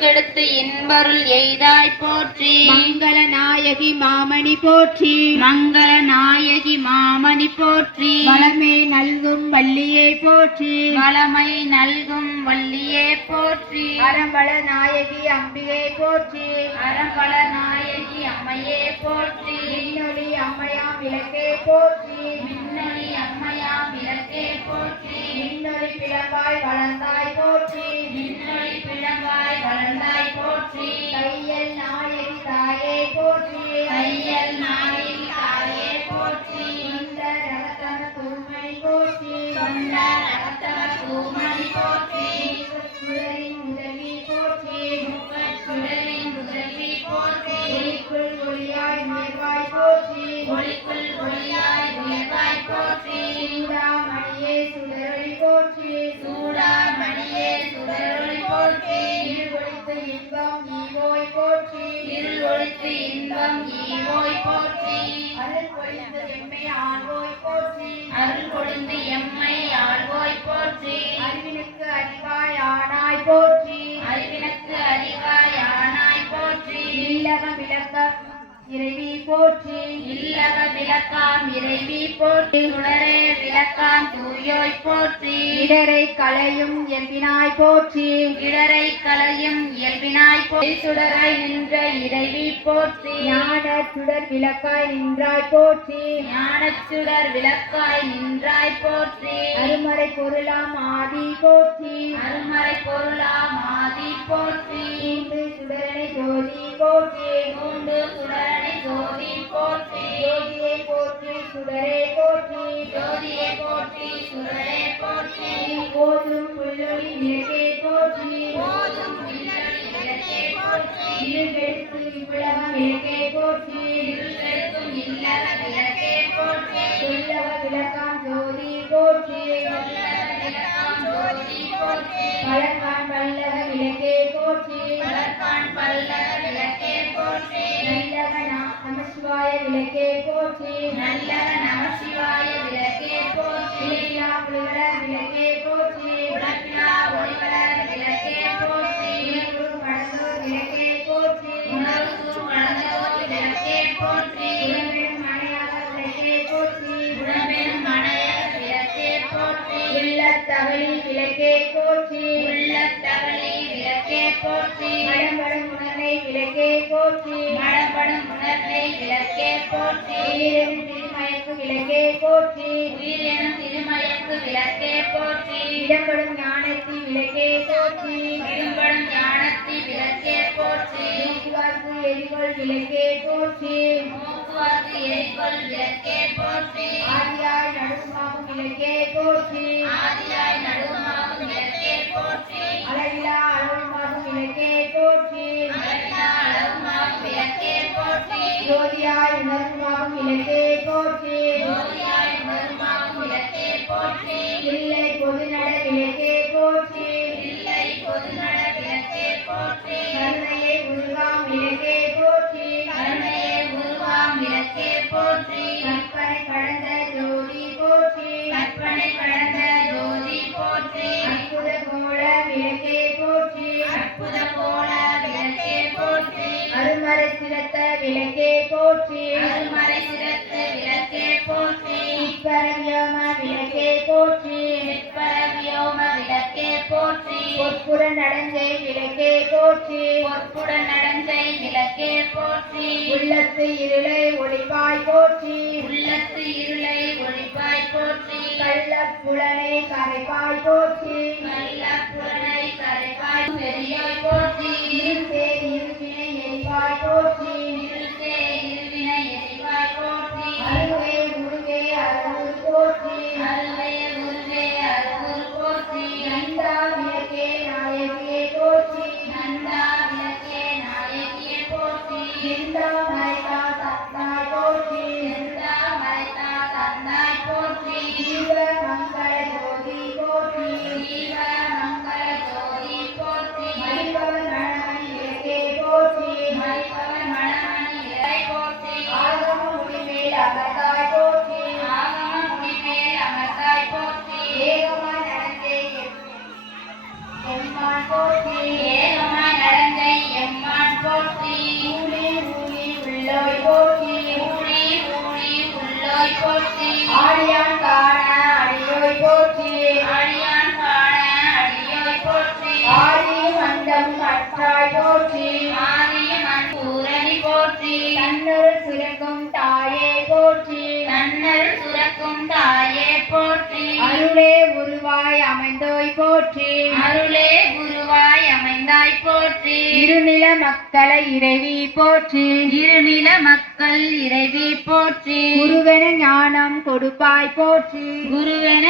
கெடுத்து இன்பருள் எய்தாய் போற்றி. மங்கள நாயகி மாமணி போற்றி. மங்கள நாயகி மாமணி போற்றி. வளமே நல்கும் வள்ளியை போற்றி. வளமை நல்கும் வள்ளியே போற்றி. அறம்பள நாயகி அம்பிகை போற்றி. அறம்பல நாயகி அம்மையே போற்றி. மின்னொளி அம்மையாம் விளக்கே போற்றி. மின்னொளி அம்மையா விளக்கே போற்றி. மின்னொளி பிளவாய் வளர்ந்தாய் இன்பம் ஈவோய் போற்றி இருள் ஒழித்து இன்பம் ஈவோய் போற்றி. அருள் பொழிந்து எம்மை ஆழ்வோய் போற்றி. அருள் கொழுந்து எம்மை ஆழ்வோய் போற்றி. அறிவினுக்கு அறிவாய் ஆனாய் போற்றி. அறிவினக்கு அறிவாய் ஆனாய் போற்றி. இல்லக விளக்க இறைவி போற்றி. இல்லவ விளக்காம் இறைவி போற்றி. சுடரே விளக்காம் தூயோய் போற்றி. இடரை களையும் எம்பினாய் போற்றி. இடரை கலையும் இயல்பினாய் போற்றி. சுடராய் நின்ற இறைவி போற்றி. ஞான சுடர் விளக்காய் நின்றாய் போற்றி. ஞானச்சுடர் விளக்காய் நின்றாய் போற்றி. அருமறை பொருளாம் ஆதி போற்றி. அருமறை பொருளாம் ஆதி போற்றி. இன்று சுடரனை ஜோதி போற்றி. ஜோதி போற்றி ஜோதியை போற்றி சுடரே போற்றி. ஜோதியை போற்றி சுடரே போற்றி. போதும் புல்லொளி விளக்கே போற்றி. போதும் விளக்கே போற்றி. இருகெடுத்து இவ்வுலகம் விளக்கே போற்றி. இருளெடுக்கும் இல்லற விளக்கே போற்றி. சொல்லவ விளக்காம் ஜோதி போற்றி. சொல்லற விளக்காம் ஜோதி போற்றி. பழக்கான் பல்லக விளக்கே நமசிவாய விளக்கே போற்றி. நல்லவ நமசிவாய விளக்கே போற்றி. விளக்கே போற்றி. விளக்கே போற்றி உள்ளத்தவழி விளக்கே போற்றி. உள்ளத்தவளை விளக்கே போற்றி. மடம்படும் உணர்வை விளக்கே போற்றி. மடப்படும் உணர்வை விளக்கே போற்றி. உயிரின் திருமயக்கு விளக்கே போற்றி. உயிரெனும் திருமயக்கு விளக்கே போற்றி. இடப்படும் ஞானத்தி விளக்கே போற்றி. விடுபடும் ஞானத்தி விளக்கே போற்றி. மூக்குவார்க்கு எரிகொள் விளக்கே போற்றி. மூக்குவார்க்கு எரிகொள் விளக்கே போற்றி ஆதியாய் நடுமாகும் விளக்கே போற்றி ஆதியாய் நடுவுமாகும் விளக்கே போற்றி அளவிலா அளவுமாகும் விளக்கே போற்றி அளவிலா அளவுமாகும் விளக்கே போற்றி ஜோதியாய் உணர்வுமாகும் விளக்கே போற்றி ஜோதியாய் உணர்வுமாகும் விளக்கே போற்றி இல்லை பொதுநட விளக்கே போற்றி இல்லை பொதுநட விளக்கே போற்றி கருணையை உருவாம் விளக்கே போற்றி கருணையே உருவாம் விளக்கே போற்றி கற்பனை கடந்த ஜோதி போற்றி. கற்பனை கடந்த ஜோதி போற்றி. அற்புத கோல விளக்கே போற்றி. அற்புத கோல விளக்கே போற்றி. அருமறை சிறத்த விளக்கே போற்றி. அருமறை சிறந்த விளக்கே போற்றி. இப்பரவியோம விளக்கே போற்றி. நிற்பரவியோம விளக்கே போற்றி. பொற்புற நடஞ்சை விளக்கே போற்றி. பொற்புடன் நடஞ்சை விளக்கே போற்றி. உள்ளத்து இருளை ஒளிவாய் போற்றி. உள்ளத்து இருளை ஒளிப்பாய் போற்றி. கள்ள புலனை கரைப்பாய் போற்றி. நல்ல புலனை கரைப்பாய் பெரியாய் போற்றி. போற்றி. ஊழி ஊழி உள்ளாய் போற்றி. அமைந்தோய் போற்றி. போற்றி. இருநில மக்களை இறைவி போற்றி. இருநில மக்கள் இறைவி போற்றி. குருவென ஞானம் கொடுப்பாய் போற்றி. குருவென